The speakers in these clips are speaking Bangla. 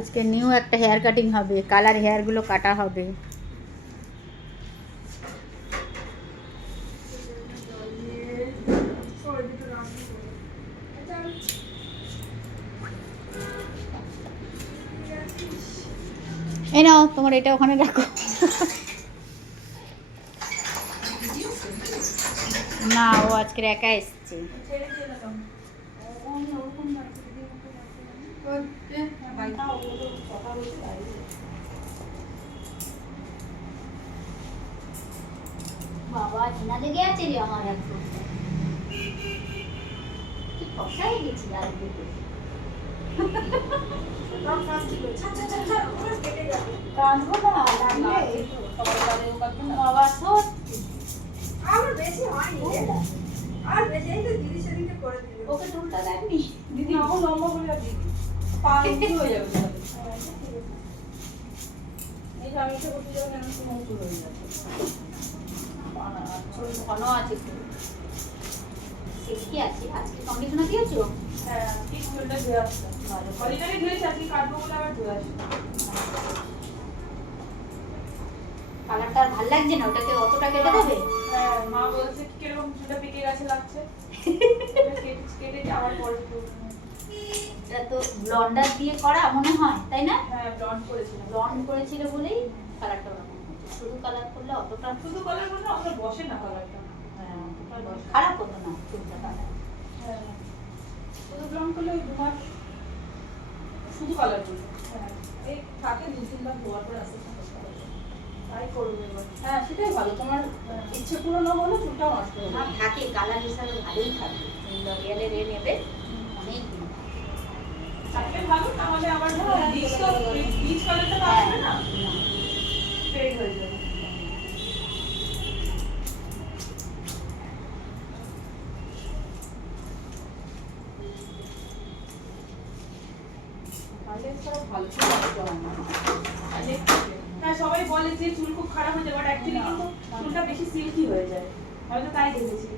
আজকে নিউ একটা হেয়ার কাটিং হবে, কালার হেয়ারগুলো কাটা হবে। এই নাও, তোমার এটা ওখানে রাখো। না, ও আজকের একা এসছে ছেড়ে দিয়ে না কেমন আমি ওরকম বাড়িতে দিয়ে আমাকে রাখতে বাড়িতে ওগুলো কথা বলতে বাইরে বাবা চেনা লেগে আছে রে আমার একদম কি কষাই গেছি আর ওকে টুলটা দেননি দিদি আমার লম্বা করে দিদি পা হয়ে যাবে এই আমি তো করতে যাব কেন তোমার হয়ে যাবে। ঘন আছে আজকে কন্ডিশনার দিয়েছ? হ্যাঁ ঠিক চুলটা ধুয়ে আসতে ভালো। কদিন ধুয়েছি আজকে কাটবো বলে আবার ধুয়ে আসতে কালারটা ভালো লাগছে না? ওটাকে অতটা কেটে দেবে? হ্যাঁ মা বলছে কি কীরকম চুলটা পেকে গেছে লাগছে? কেটে আবার পরে করব। এটা তো ব্লন্ডার দিয়ে করা মনে হয় তাই না? হ্যাঁ ব্লন্ড করেছিলাম ব্লন্ড করেছিল বলেই কালারটা। শুধু কালার করলে অতটা শুধু কালার করলে আমরা বসে না কালারটা হ্যাঁ, খারাপ হতো না চুলটা কালার হ্যাঁ। শুধু ব্লন্ড করলে ওই দু শুধু কালার হ্যাঁ। এই থাকে দু তিনবার ধোয়ার পর আসতে তাই করবে এবার। হ্যাঁ সেটাই ভালো। তোমার ইচ্ছে পূরণ হলে চুলটাও নষ্ট হবে থাকে। কালার হিসাবে ভালোই থাকে। লরিয়ালের এ নেবে অনেক থাকলে ভালো তাহলে আবার বীজ তো বীজ কালারটা আসবে না? ফেড হয়ে যাবে। হ্যাঁ সবাই বলে যে চুল খুব খারাপ হয়ে যায় বাট অ্যাকচুয়ালি কিন্তু চুলটা বেশি সিল্কি হয়ে যায়। হয়তো তাই দেখেছি।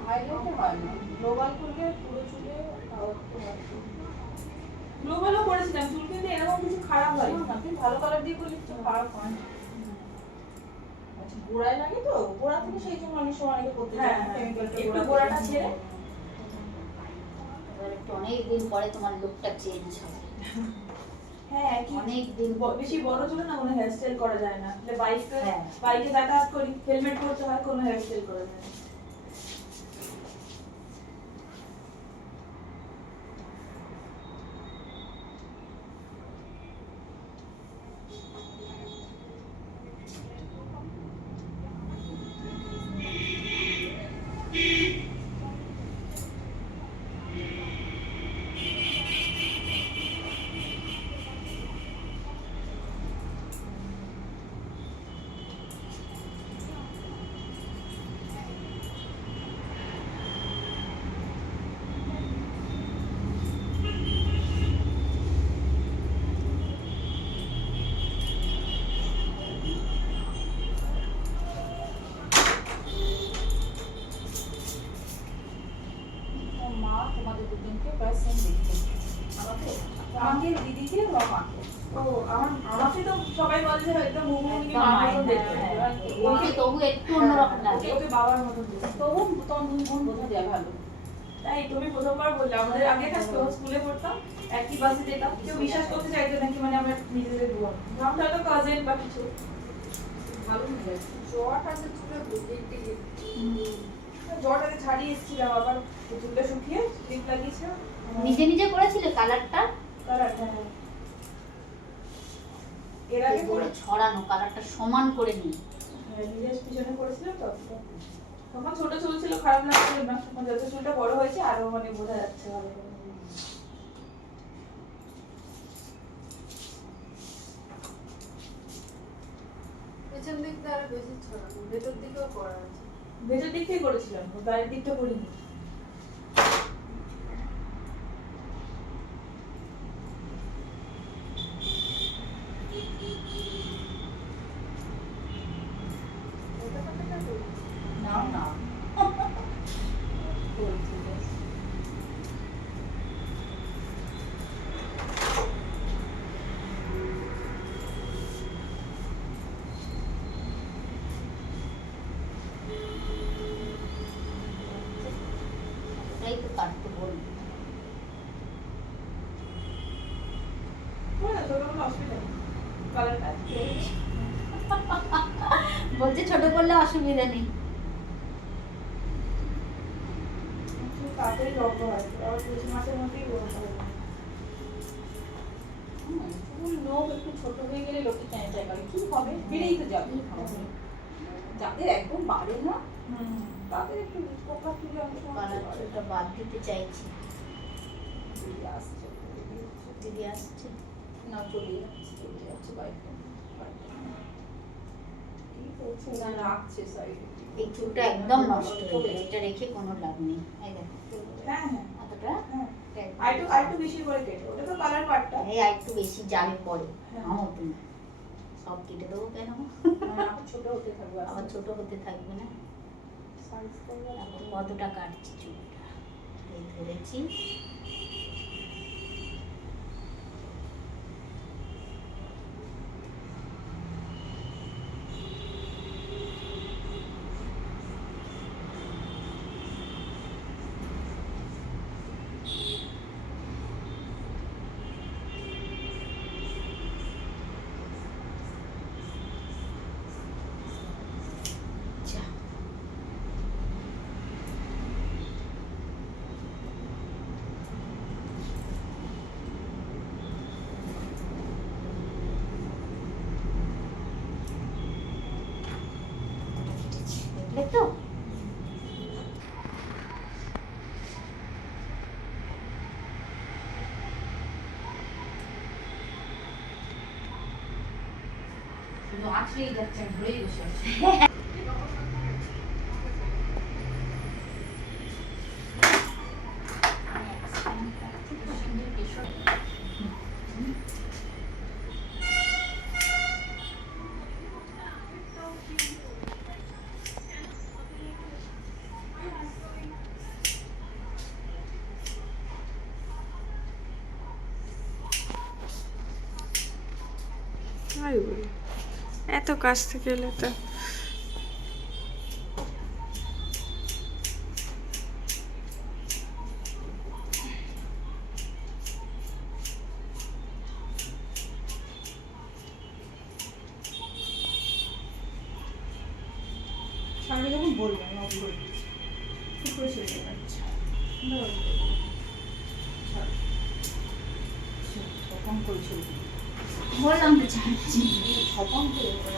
গ্লোবালও করেছিলাম চুল কিন্তু এরকম কিছু খারাপ হয় না। তুই ভালো কালার দিয়ে করলে কিছু খারাপ হয় না। গোড়ায় লাগে তো? গোড়া থেকে সেই জন্য অনেক সময় অনেকে করতে হ্যাঁ হ্যাঁ। একটু গোড়াটা ছেড়ে। এবার একটু অনেক দিন পরে তোমার লুকটা চেঞ্জ হবে। হ্যাঁ অনেক দিন বেশি বড় ছিল না কোনো হেয়ার স্টাইল করা যায় না। বাইকে হ্যাঁ। বাইকে যাতায়াত করি হেলমেট পরতে হয় কোনো হেয়ার স্টাইল করা যায় না ও মা তোমাদের দুজনকে প্রায় same দেখতে। আমাকে আমাকে দিদিকে বা মাকে ও আমার আমাকে তো সবাই বলে যে একদম মুখমুখি একদম মার মায়ের, মতন দেখতে হ্যাঁ, এবার ওকে তবু একটু ওকে বাবার মতন তবু তোমার দুই বোন বোঝা যায় ভালো। তাই তুমি প্রথমবার বললে আমাদের আগে কাজ তো স্কুলে পড়তাম একই বাসে যেতাম। কেউ বিশ্বাস করতে চাইতো নাকি মানে আমরা নিজেদের হয়তো কাজেন বা কিছু। ভালো হয় জ্বরটা যে চুলে জ্বরটাকে ছাড়িয়ে এসেছিলাম আবার চুলটা শুকিয়ে ক্লিপ লাগিয়েছিলাম। নিজে নিজে করেছিলে কালারটা কালার হ্যাঁ এর আগে ছড়ানো কালারটা সমান করে নি নিজের পিছনে পড়েছিল তো তখন ছোট চুল ছিল খারাপ লাগছিল না যত চুলটা বড় হয়েছে আরও মানে বোঝা যাচ্ছে ভালো করে। পেছন দিকটা আরও বেশি ছড়ানো ভেতর দিকেও করা আছে। ভেতর দিক থেকে করেছিলাম বাইরের দিকটা করিনি নাও না কাটতে বলব বলে না, ছোট কোনো অসুবিধা নেই কালার কাজ বলছে ছোট করলে অসুবিধা নেই খুব তাড়াতাড়ি রক্ত হয় আবার দুই মাসের মধ্যেই বড় হবে হুম, চুল লোক একটু ছোট হয়ে গেলে লোকে করে কি হবে? বেড়েই তো যাবে? যাদের একদম বাড়ে না তাদের একটু পোকা তুলে বাদ দিতে চাইছি। আসছে। দিদি আসছে। না চলে যাচ্ছে চলে যাচ্ছে বাইরে না রাখছে সাইডে এই চুলটা একদম নষ্ট হয়ে গেছে এটা রেখে কোনো লাভ নেই। এই দেখো। হ্যাঁ হ্যাঁ। অতটা হ্যাঁ। বেশি করে কেটে ওটা তো কালার পার্টটা এই আর বেশি যাবে পরে হ্যাঁ। তুমি। সব কেটে দেবো কেন? ছোট হতে থাকবে আবার ছোট হতে থাকবে না। কতটা কাটছি চুলটা? এই ধরেছি যা দেখলে তো আঁচড়েই যাচ্ছে আমি ধরেই বসে আছি তাই বলি এত কাছ থেকে এলে তো। সামনে যখন আমি অফ করে দিচ্ছি ঠিক করে ছেড়ে তখন করে ছেড়ে দিই বললাম তো ছাড়ছি ছপন করে করে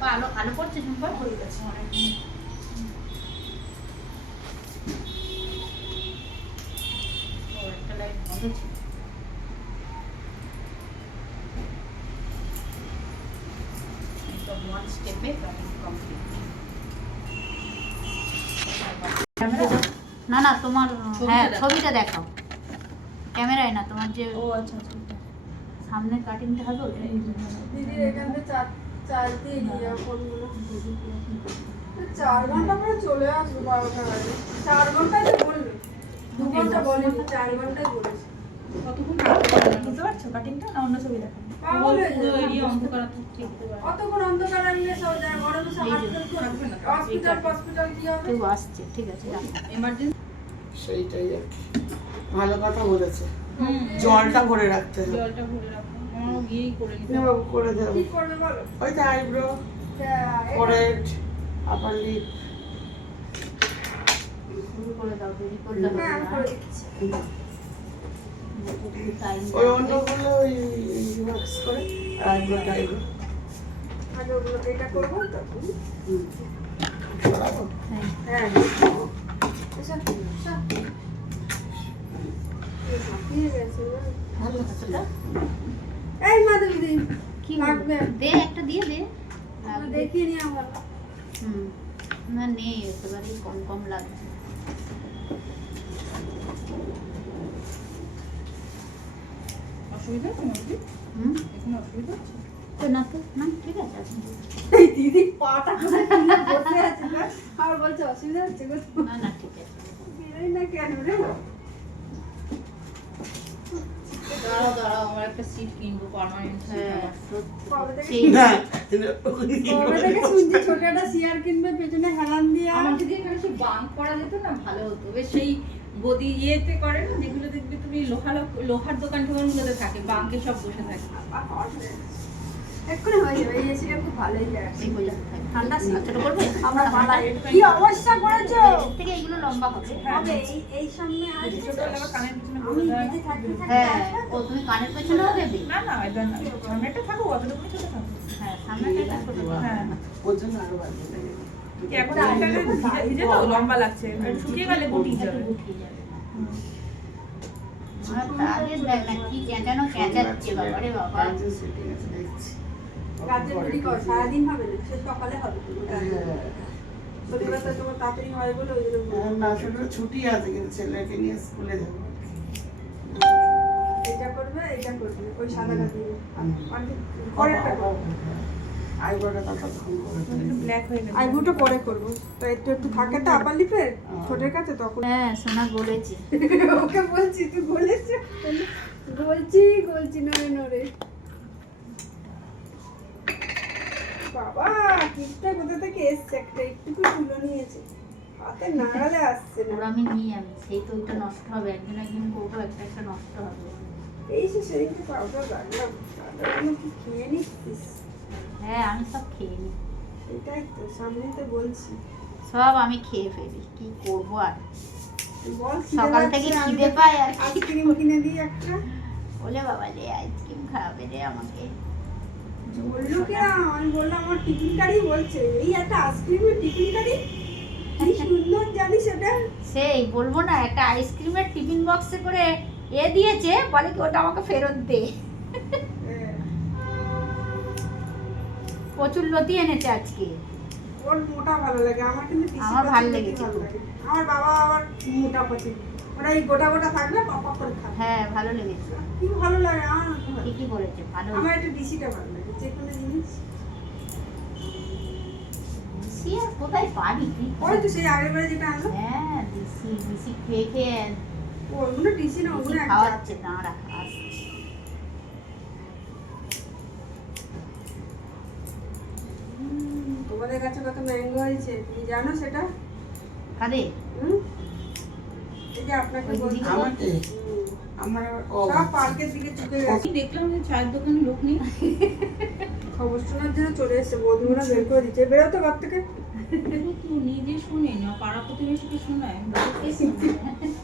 বা আলো আলো পড়ছে ঝুম্পা হয়ে গেছে অনেক ও একটা লাইট বন্ধ ছিল তো ওয়ান স্টেপে কাটিং কমপ্লিট না না তোমার ছবিটা হ্যাঁ ছবিটা দেখাও। ক্যামেরায় না তোমার যে ও আচ্ছা আচ্ছা। সামনে কাটিংটা হবে দিদির এখানটা চার চার দিয়ে ফোনগুলো চার ঘণ্টা পরে চলে আসব বারোটার আগে। চার ঘন্টায় তো বলবে। দু ঘণ্টা বলেনি চার ঘন্টায় বলেছে। কতক্ষণ বুঝতে পারছ? কাটিংটা না অন্য ছবি দেখাবো অতক্ষণ অন্ধকার আনলে সব যায়? ঘরে বসে এই যে, থাকবে না। তো। হসপিটাল হসপিটাল কি হবে? আসছে ঠিক আছে এমার্জেন্সি সেইটাই আর কি। ভালো কথা বলেছে। জলটা ভরে রাখতে হবে। জলটা ভরে রাখো। করে নিতে বাবু করে দেবো। কি করবে বলো? ওই তো আইব্রো হ্যাঁ, আপার লিপ করে হ্যাঁ, ওই অন্যগুলো ওই ওয়াক্স আর আগে ওগুলো এটা করব হ্যাঁ। এসো। এই মাধবী দি কি লাগবে? দে একটা দিয়ে দে। দেখিয়ে নি আমার। হুম। না নেই একেবারেই কম কম লাগছে অসুবিধা আছে হুম? এখানে অসুবিধা আছে তো না তো না ঠিক আছে দিদি পাটা বসে আছে আর বলছে অসুবিধা হচ্ছে না না ঠিক আছে। বেরোই না কেন রে? দাঁড়াও দাঁড়াও আমার একটা সিট কিনবো পার্মানেন্ট হ্যাঁ কবে থেকে সেই না কবে থেকে শুনছি ছোট একটা চেয়ার কিনবে পেছনে হেলান দিয়ে আমার যদি এখানে সেই বাঙ্ক করা যেত না ভালো হতো। বেশ সেই গদি ইয়েতে করে না যেগুলো দেখবে তুমি লোহা লোহার দোকান টোকানগুলোতে থাকে বাঙ্কে সব বসে থাকে। এক্ষুনি হয়ে যাবে এই এসিটা খুব ভালোই ঠান্ডা ছোট করবে? আমরা পালাই কি অবস্থা করেছ? থেকে এগুলো লম্বা হবে। হবে। এই সামনে কানের পিছনে আমি যায়। থাকতে হ্যাঁ ও তুমি কানের পেছনেও দেবে না না এটা না। সামনেটা থাকো অতটুকু ছোট থাকো। হ্যাঁ সামনেটা ছোট হ্যাঁ। ওর জন্য আরও বাড়বে এখন শীতকালে ভিজে ভিজে তো লম্বা লাগছে। শুকিয়ে গেলে যাবে। তাদের দেখ না কি চেঁচানো চেঁচাচ্ছে বাবা রে বাবা। সারাদিন হবে না সে সকালে হবে। হ্যাঁ। তোমার তাড়াতাড়ি বলে ওই জন্য না শুধু ছুটি আছে কিন্তু ছেলেকে নিয়ে স্কুলে যাবে। এটা করবে এটা করবে ওই সাদা কাটি পরেরটা করবে আইব্রোটা তো ততক্ষণ করে ফেলেছি। ব্ল্যাক হয়ে গেছে। আইব্রোটা পরে করব। তো একটু একটু থাকে তো আপার লিপে ঠোঁটের কাছে তখন। হ্যাঁ সোনা বলেছে ওকে বলছি তুই বলেছি বলছি বলছি নড়ে নড়ে। বাবা কিপটা কোথা থেকে এসছে একটা একটুকু তুলে নিয়েছে। হাতে নাড়ালে আসছে না। আমি নিয়ে আমি সেই তো ওইটা নষ্ট হবে একদিন একদিন করব একটা একটা নষ্ট হবে। এই সে সেদিনকে পাউডার রাখলাম পাউডারগুলো কি খেয়ে নিচ্ছিস? হ্যাঁ আমি সব খেয়ে নিই এটাই তো সামনেই তো বলছি। সব আমি খেয়ে ফেলি কি করব আর? সকাল থেকে খিদে পায় আর আইসক্রিম কিনে দিই একটা? বলে বাবা রে আইসক্রিম খাওয়াবে রে আমাকে। বলল কি না? আমি বললাম আমার টিফিন গাড়ি বলছে এই একটা আইসক্রিমের টিফিন গাড়ি কি সুন্দর জানিস এটা? সেই বলব না একটা আইসক্রিমের টিফিন বক্সে করে এ দিয়েছে বলে কি ওটা আমাকে ফেরত দে। হ্যাঁ, প্রচুর লতি এনেছে আজকে। ওর মোটা ভালো লাগে আমার কিন্তু আমার ভালো লেগেছে। আমার বাবা আবার মোটা পাতি ওরা এই গোটা গোটা থাকলে পাপা করে খায় হ্যাঁ ভালো লেগেছে। কি ভালো লাগে আমার ঠিকই বলেছে ভালো আমার একটু ডিসিটা ভালো লাগে যে কোনো জিনিস। সে আর কোথায় পাবি তুই ওই তো সেই আগের বারে যেটা আনলো হ্যাঁ খেয়ে খেয়ে। ওগুলো ডিসি না ওগুলো এক খাওয়াচ্ছে দাঁড়া আসছে তোমাদের কাছে কত ম্যাঙ্গো হয়েছে তুমি জানো সেটা? কাদের? হুম? যে আপনাকে বলছি আমাকে? আমার সব পার্কের দিকে চুকে গেছে। দেখলাম যে চায়ের দোকানে লোক নেই। খবর শোনার জন্য চলে এসেছে বৌদিমরা বের করে দিচ্ছে। বেরোতো ঘর থেকে। নিজে শুনে না পাড়া প্রতিবেশীকে শোনায়।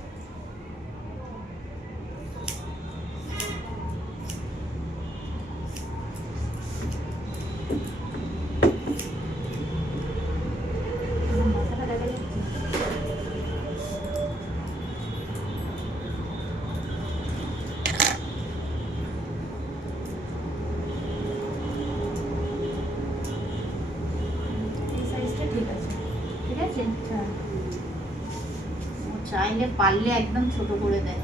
চাইলে পারলে একদম ছোট করে দেয়।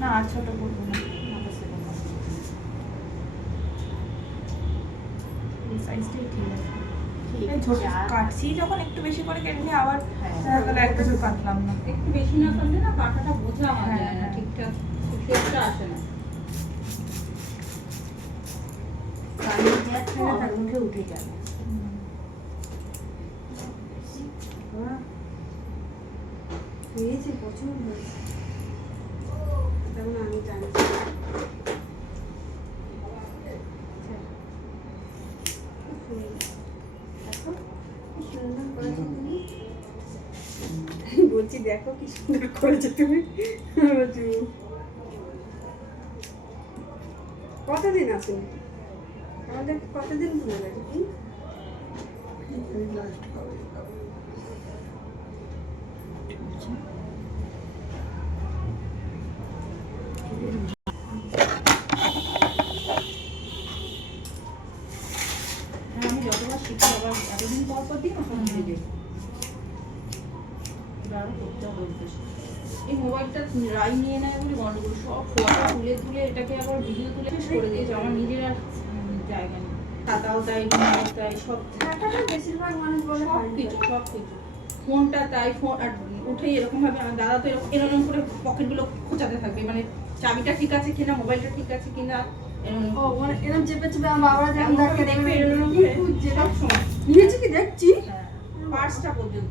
না আর ছোট করব না। সাইজটাই ঠিক আছে। ঠিক এই ছোট আছে, আর- কাটছি যখন একটু বেশি করে কেটে নিই আবার হ্যাঁ। দেখা গেলো এক বছর কাটলাম না। একটু বেশি না করলে না কাঁটাটা বোঝা হ্যাঁ, যায় না হ্যাঁ। ঠিকঠাক শেপটা আসে না। উঠে উঠে যাবে। হয়েছে প্রচুর হয়েছে। তেমন আমি জানি। করেছ বলছি, দেখো কি সুন্দর করেছ তুমি। কতদিন আসেনি আমাদের কতদিন ভুলে গেছে তুমি এই last কবে? হ্যাঁ আমি যতবার শিখি আবার এতদিন পর পর দিই না ফোন দিয়ে দিই এবার আরও করতে হবে অভ্যেস। এই মোবাইলটা রাই নিয়ে নেয় বলে গন্ডগোল। সব ফটো তুলে তুলে এটাকে আবার ভিডিও তুলে শেষ করে দিয়েছে আমার নিজের আর জায়গা নেই। খাতাও তাই তাই সব বেশিরভাগ মানুষ বলে সব কিছু সব কিছু। ফোনটা তাই ফোন আর উঠেই এরকম ভাবে আমার দাদা তো এরকম এরকম করে পকেটগুলো খোঁচাতে থাকবে। মানে চাবিটা ঠিক আছে কিনা মোবাইলটা ঠিক আছে কিনা এরকম। মানে চেপে চেপে আমার যেমন দেখে দেখবে এরকম। নিয়েছি কি দেখছি? হ্যাঁ, পার্সটা পর্যন্ত।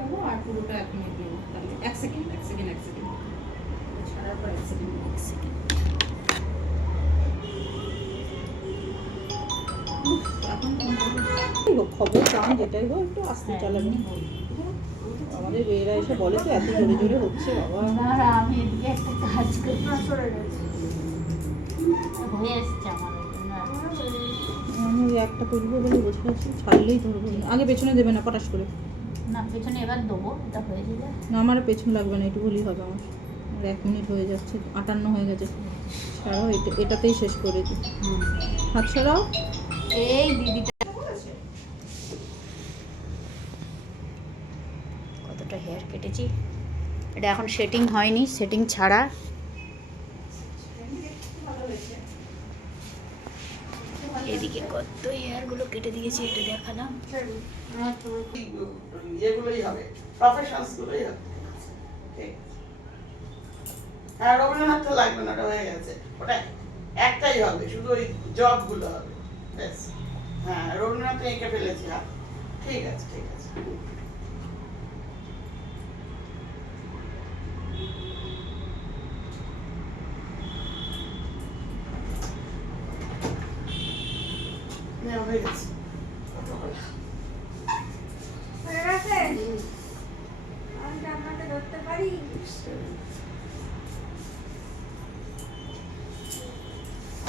যাই হোক খবর দাম যেটাই হোক একটু আস্তে চালাবে আমাদের মেয়েরা এসে বলে তো এত জোরে জোরে হচ্ছে বাবা। আমি এদিকে একটা কাজ করি। হয়ে এসছে আমার আমি করব বলে বসে আছি ছাড়লেই ধরবো আগে পেছনে দেবে না পটাশ করে। না পেছনে এবার দেবো এটা হয়ে যাবে না আমার আর পেছন লাগবে না একটু হলেই হবে আমার। আর এক মিনিট হয়ে যাচ্ছে আটান্ন হয়ে গেছে। ছাড়াও এটা এটাতেই শেষ করে দিই। হাত ছাড়াও এই দিদিটা কতটা হেয়ার কেটেছি এটা এখন সেটিং হয়নি সেটিং ছাড়া। এদিকে কত হেয়ারগুলো কেটে দিয়েছি, এটা দেখালাম। হ্যাঁ তো লাগবে না হয়ে গেছে। ওটা একটাই হবে, শুধু ওই জবগুলো হবে। ব্যাস। হ্যাঁ রবীন্দ্রনাথ এঁকে ফেলেছি। ঠিক আছে ঠিক আছে না, হয়ে গেছে হয়ে গেছে আমি কি আপনাকে ধরতে পারি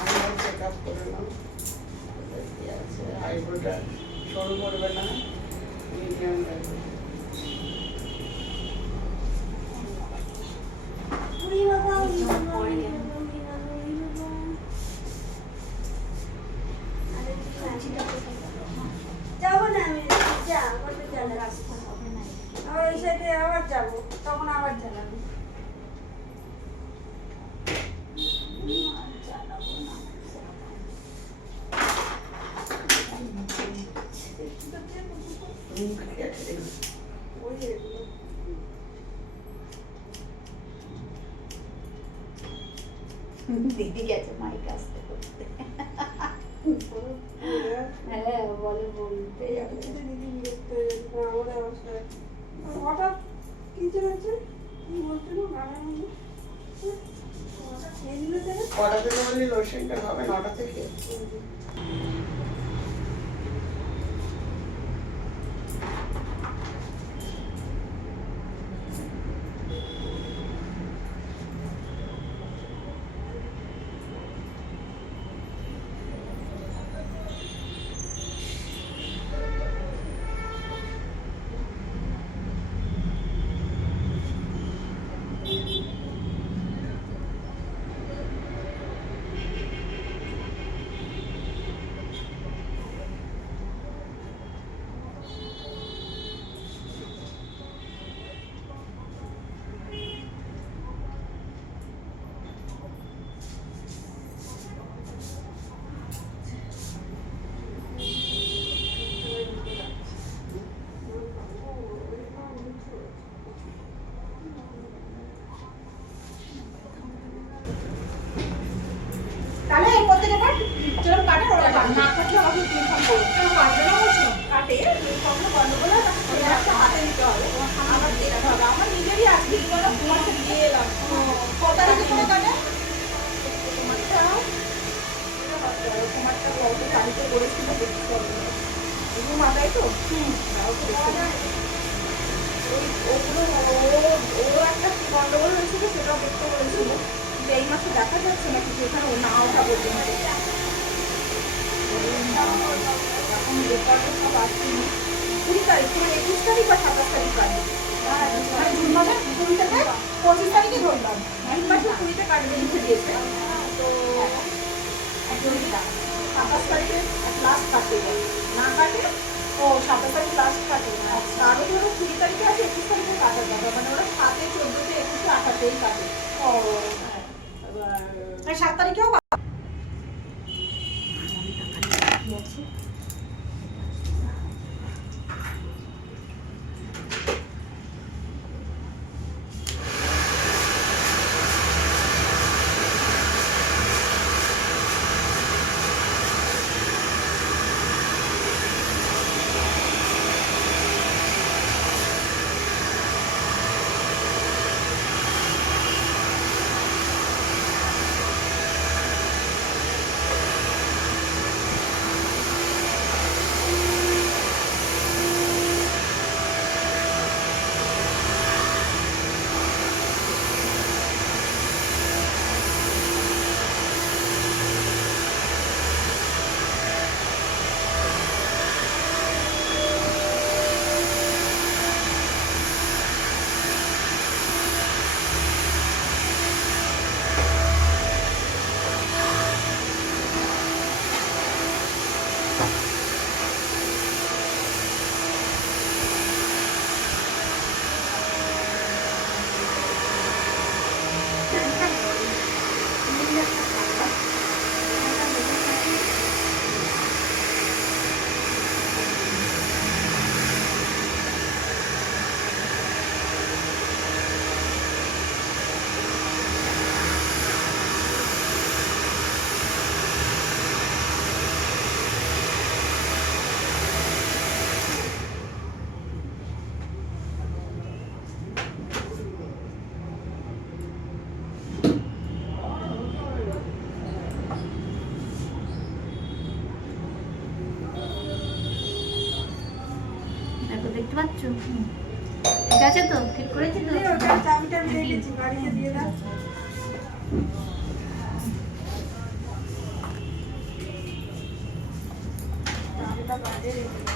আইব্রো চেক আপ করে নাও কি আছে আইব্রোটা সরু করবে না মিডিয়াম রাখবে উড়ি বাবা উড়ি বাবা উড়ি বাবা উড়ি বাবা উড়ি বাবা আরে যাব না আমি যা আমার তো জ্বালা আবার ওই সাইডে আবার যাব তখন আবার জ্বালাবো মুখ কেটে দিবে। ওই এগুলো। দিদি গেছে মাইক আসতে করতে হ্যাঁ। হ্যাঁ বলে বলতে এই কিছুতে দিদি বিরক্ত হয়ে যাচ্ছে না, আমাদের অবস্থায় হঠাৎ কি হচ্ছে? কি বলছিল গানের মধ্যে কটা থেকে বললি? লোশনটা হবে নটা থেকে? দু মাথায় একটা গন্ডগোল হয়েছিল সেটাও দেখতে বলেছিল যে এই মাসে দেখা যাচ্ছে না কিছু ও নাও খাব কুড়ি তারিখ একুশ তারিখ বা সাতাশ তারিখ কাটবে? জুন মাসের কুড়ি থেকে পঁচিশ তারিখে ধরলাম জুন মাসের কুড়িতে মানে হ্যাঁ, তো একদমই সাতাশ তারিখে লাস্ট কাটতে না কাটে ও সাতাশ তারিখ লাস্ট কাটে তাহলে ধরো কুড়ি তারিখে আছে একুশ তারিখে কাটার কথা মানে ওরা সাতে চোদ্দোতে একুশে আঠাতেই কাটে। ও হ্যাঁ। সাত তারিখেও আছে তো? ঠিক করেছি তো? চাবিটা রেখেছি গাড়িতে দিয়ে দাও। চাবিটা বাইরে রেখেছি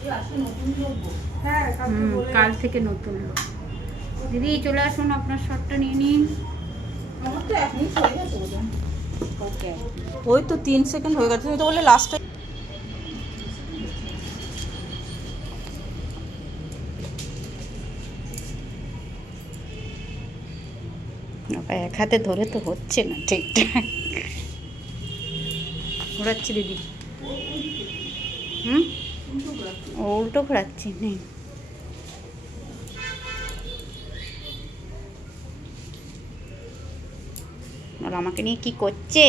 এই আজকে নতুন যোগ্য হ্যাঁ কাল থেকে নতুন লোক। দিদি চলে আসুন আপনার শর্টটা নিয়ে নিন। আমার তো মিনিট হয়ে গেছে ওই তো তিন সেকেন্ড হয়ে গেছে, তুমি তো বললে লাস্টে এক হাতে ধরে তো হচ্ছে না ঠিকঠাক। ঘোরাচ্ছি দিদি। হুম? উল্টো ঘোরাচ্ছি, নেই। আর আমাকে নিয়ে কি করছে